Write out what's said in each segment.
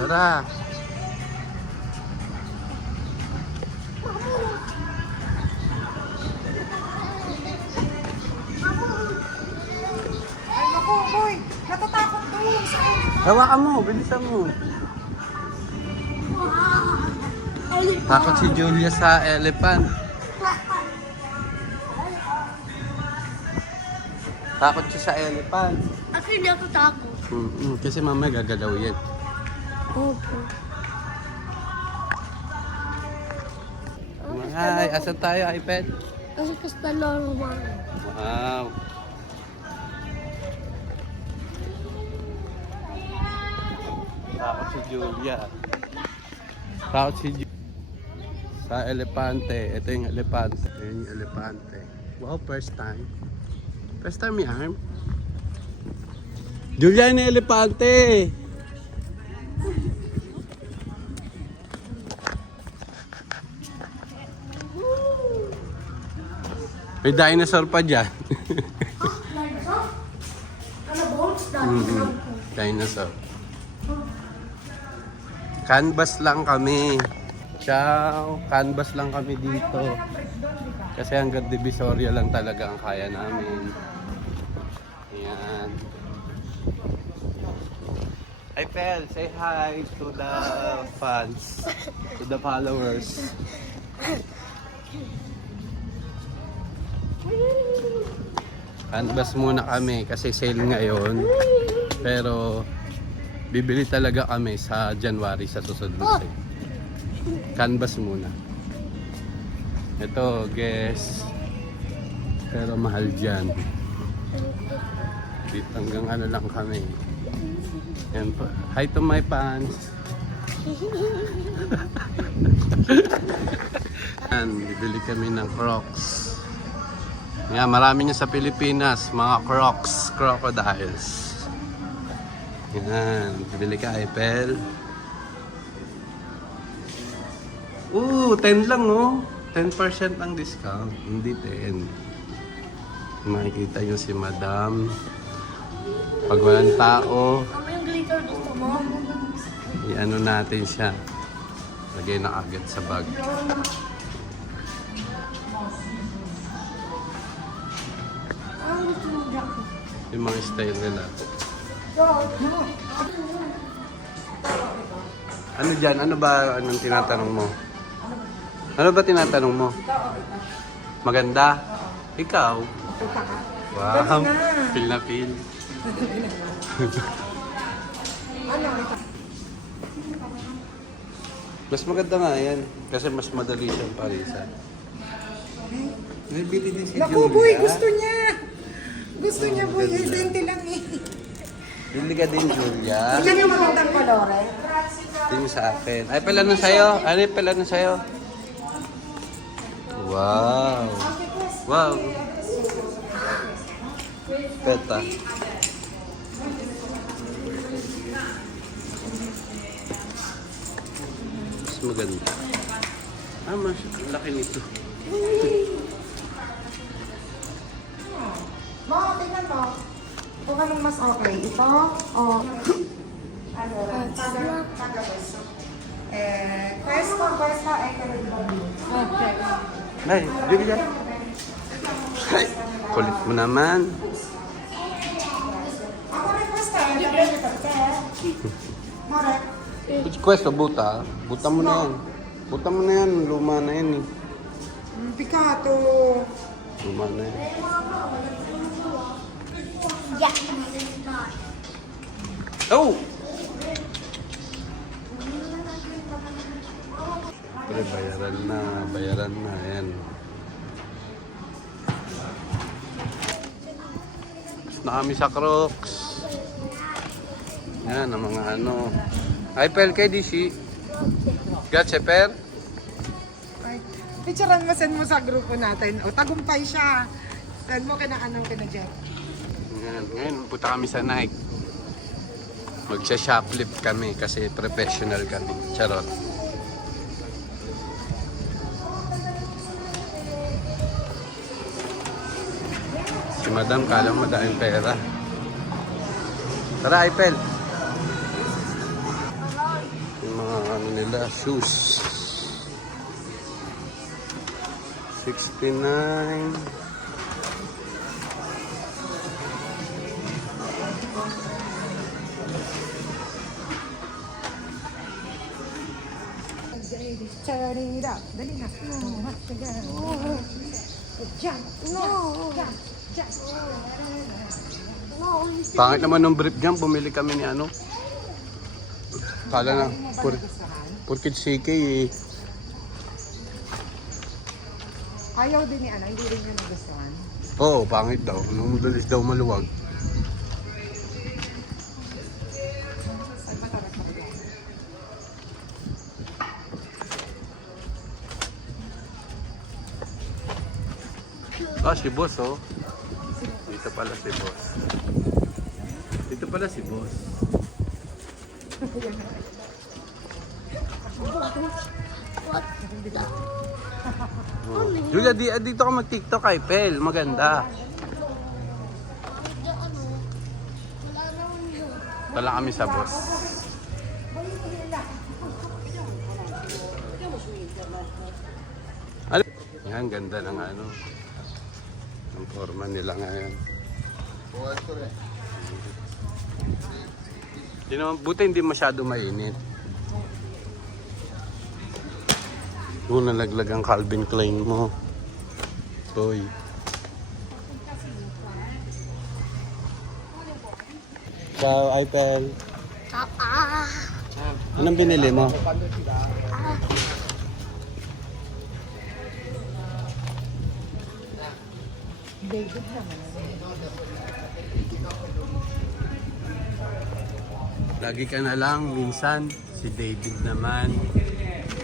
Tara. Ay, naku, boy. Natatakot doon. Hawakan mo, bilisan mo. Takot si Julia sa elephant. Takot siya sa elephant. Ako hindi ako takot. Kasi mamaya gagalaw yan. Opo. Hi, asan tayo, iPad? Kasi Castelorma. Wow. Takot si Julia. Takot si Julia. Sa elepante. Ito yung elepante. Ayan yung elepante. Wow, first time. First time yung arm. Julia, yung elepante. May dinosaur pa dyan. Ano, bones na? Dinosaur. Canvas lang kami. Ciao. Canvas lang kami dito. Kasi hanggang Divisoria lang talaga ang kaya namin. Ayan. Hi, Pel. Say hi to the fans. To the followers. Canvas muna kami kasi sale ngayon. Pero bibili talaga kami sa January sa susunod na sale. Canvas muna. Ito, guess. Pero mahal dyan. Dito hanggang ano lang kami. Yan po. Hi to my fans. Yan, bibili kami ng Crocs. Yan, marami niya sa Pilipinas. Mga Crocs, crocodiles. Yan, bibili ka, Eiffel. 10 lang oh. 10% ang discount. Hindi 10. Makikita nyo si Madam. Pag walang tao, Ano yung glitter gusto mo? i-ano natin siya. Lagay na agad sa bag. Ang gusto mo jacket? Yung mga style nila. Ano dyan? Ano ba anong tinatanong mo? Ano ba tinatanong mo? Maganda? Ikaw? Wow, feel na feel. Mas maganda nga yan. Kasi mas madali siyang parisan. Nabili din si Naku, boy. Gusto niya. Gusto niya, boy. Hesente lang eh. Bili ka din, Julia. Ilan yung magandang kolore? Tingin sa akin. Ay, pala na sa'yo. Ano yung pala na sa'yo? Wow. Wow. Peta. Mas maganda. Mas laki nito. Mo, tingnan mo. Kung anong mas okay. Ito, o... ano, taga-beso. Pwesto, okay. Ay, Julia. Ay, kulit mo naman. Ako rin pwesto, taga-beso. More. Questo, buta. Buta mo na yan. Buta mo na yan. Luma na yan eh. Pikato. Luma na yan. Yeah. Oh! Pre, bayaran na. Bayaran na. Ayan. Tapos na kami sa Crocs. Yan, ang mga ano. Eiffel kay Dishi. Gatse, per? Picturean mo, send mo sa grupo natin. O, tagumpay siya. Send mo kina Jet. Yan. Ngayon, punta kami sa Nike. Magsha-shoplift kami kasi professional kami. Charot. Si Madam, kala mo dahil pera. Tara, Eiffel. Yung mga ano nila, shoes. 69. Turn it up. Dali na. No, hot ka dyan. Jump. No. Jump. Jump. No. Pangit naman ng brief jump, bumili kami ni ano. Kala na, porkit CK eh. Ayaw din ni ano, hindi rin niya nagustuhan. Oo, pangit daw. Nung dalis daw maluwag. Saan matarap ako dyan? Ah, si boss oh. Dito pala si boss. Dito pala si boss. What? Oh. Julia, dito ka mag-tiktok kay Pel. Maganda. Diyan ano? Wala naman yun. Tala kami sa boss. Ano? Yan, ganda ng ano. Ang forma nila ngayon. Buti hindi masyado mainit. Kung nalaglag ang Calvin Klein mo. Toy. Ciao, Eiffel. Anong binili mo? David naman. Lagi ka na lang, minsan. Si David naman.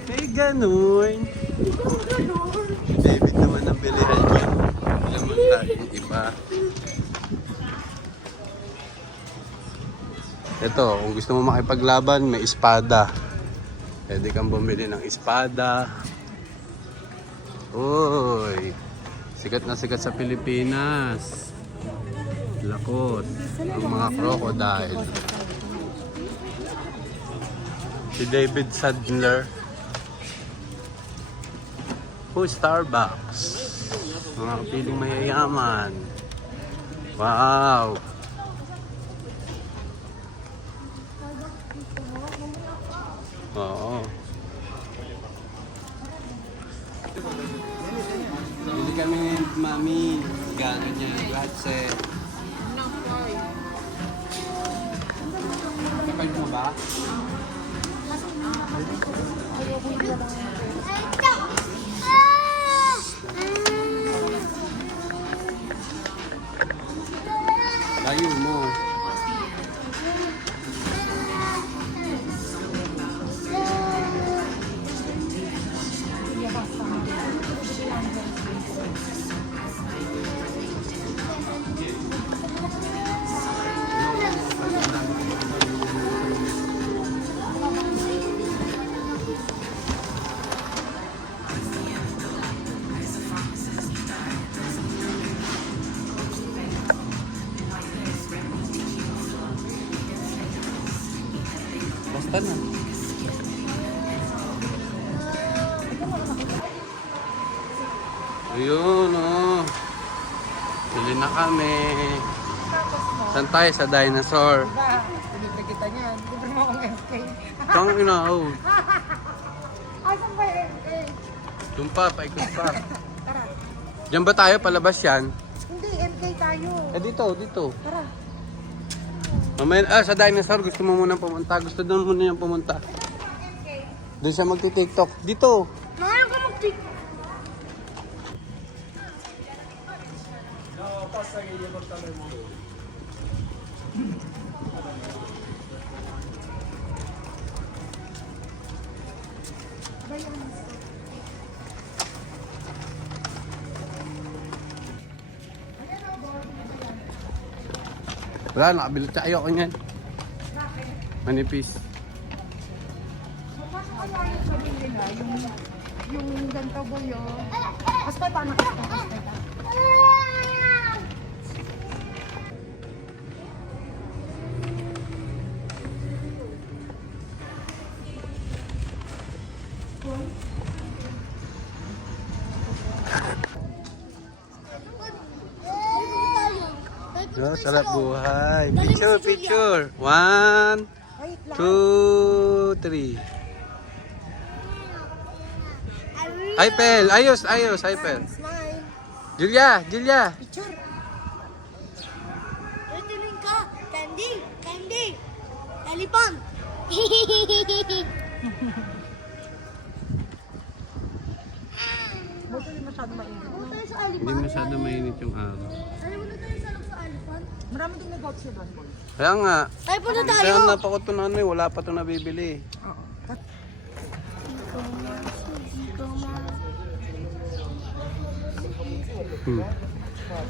Eh, ganun. Si David naman ang bilihan niya. Alam mo tayong iba. Ito, kung gusto mo makipaglaban, may espada. Pwede kang bumili ng espada. Uy, sikat na sikat sa Pilipinas. Lakot. Ang mga crocodile. Si David Sadler. Starbucks. Mga piling mayayaman. Wow. Oo. Bili kami ni Mami. Gano'n niya. Grazie. Kapag mo ba? Layo mo. Basta na. Ayun, oh. Bili na kami. Saan tayo? Sa dinosaur. Diba? Libre kita niyan. Libre mo akong MK. Kang ina, oh. Asan ba yung MK? Doon pa, paikot pa. Tara. Diyan ba tayo? Palabas yan? Hindi, MK tayo. Eh, dito. Tara. Mamaya, sa dinosaur, gusto mo munang pumunta. Gusto doon muna yung pumunta. Doon siya magti-tiktok. Dito. Ngayon ka mag-tik. Wala, nakabili tayo ko niyan. Manipis. Paano kaya yung sabi nila? Yung ganito ba yun? Mas pa paano ka? No, sarap buhay. Picture, picture. 1, 2, 3. Hypel, ayos, ayos, Hypel. Smile. Julia, Julia. Picture. Tuloy ka. Candy. Candy. Elephant. Buto hindi masyado mainit. Ano tayo sa Hindi elephant? masyado mainit yung araw. Ano muna tayo sa elephant? Marami ding negosyo doon. Kaya nga, Ay, punta tayo. kaya napakot na ano eh, wala pa ito nabibili. Oo.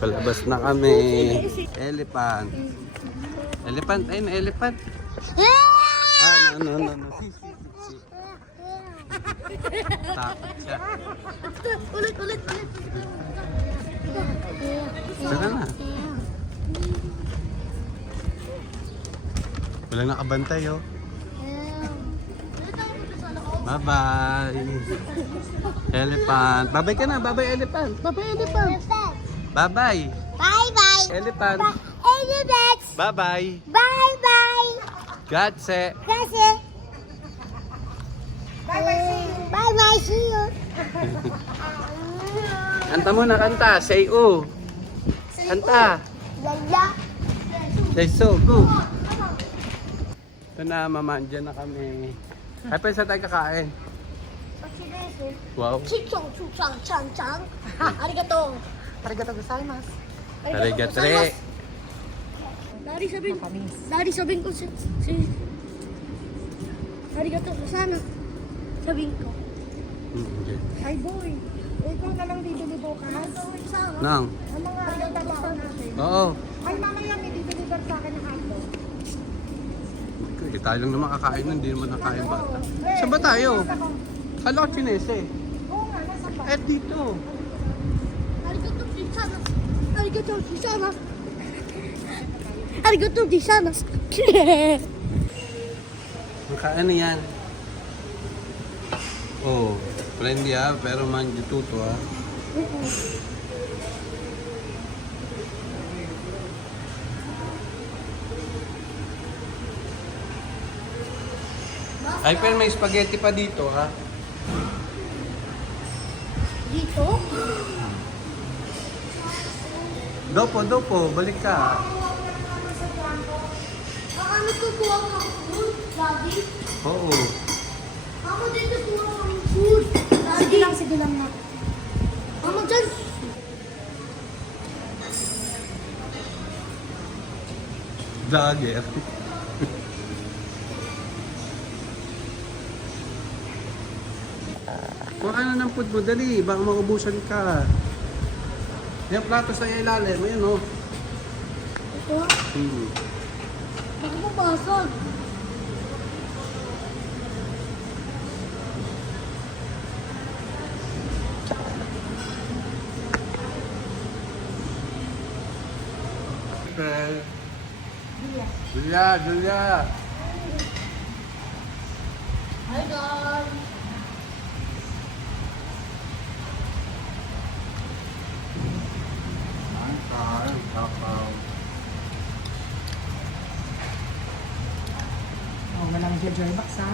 Palabas na kami. Elephant. Elephant, ayun, elephant. Ah, no. Takot siya. Ulit. Saka na. Walang nakabantay, oh. Bye-bye. Elephant. Bye-bye ka na. Bye-bye, elephant. Bye-bye, elephant. Bye-bye. Bye-bye. Elephant. Elephant. Bye-bye. Bye-bye. Gatse. Kasi. Bye-bye. See you. Kanta mo na, kanta. Say oh. Kanta. Lala. Say so. Go. Ito na, mama. Diyan na kami. Ay, pa sa tayo kakain. Wow. Chichong, chuchang, chang, chang. Arigato. Arigato gozaimasu. Arigato. Daddy, sabihin ko si Arigato sana. Sabihin ko. Okay. Hi boy. Ikaw na lang bibili bukas. Nang. Ang mga trabaho natin. Oo. Ay mamaya may dideliver sa akin ng hotdog. Okay, tayo lang naman kakain nun. Hindi naman nakain bata. Saan ba tayo? Kala ko chinese eh. Oo nga, nasa pa. Eh, dito. Arigato sana. Arigato sana. Arigato sana. Makain na yan. Oh, plenty ah, pero manjututo ah. Ay, pero may spaghetti pa dito ha. Dito? Dopo, balik ka. Ano kukuha ng food, Daddy? Oo. Ako dito kuha ng food. Sige lang na. Mama dyan. Vlogger. Kuha ka na ng food mo, dali. Baka maubusan ka. Yung plato sa ilalim, ayun oh. Ito? Hmm. Baka mabasag. Julia. Hi guys. Oh, walang joy box ha.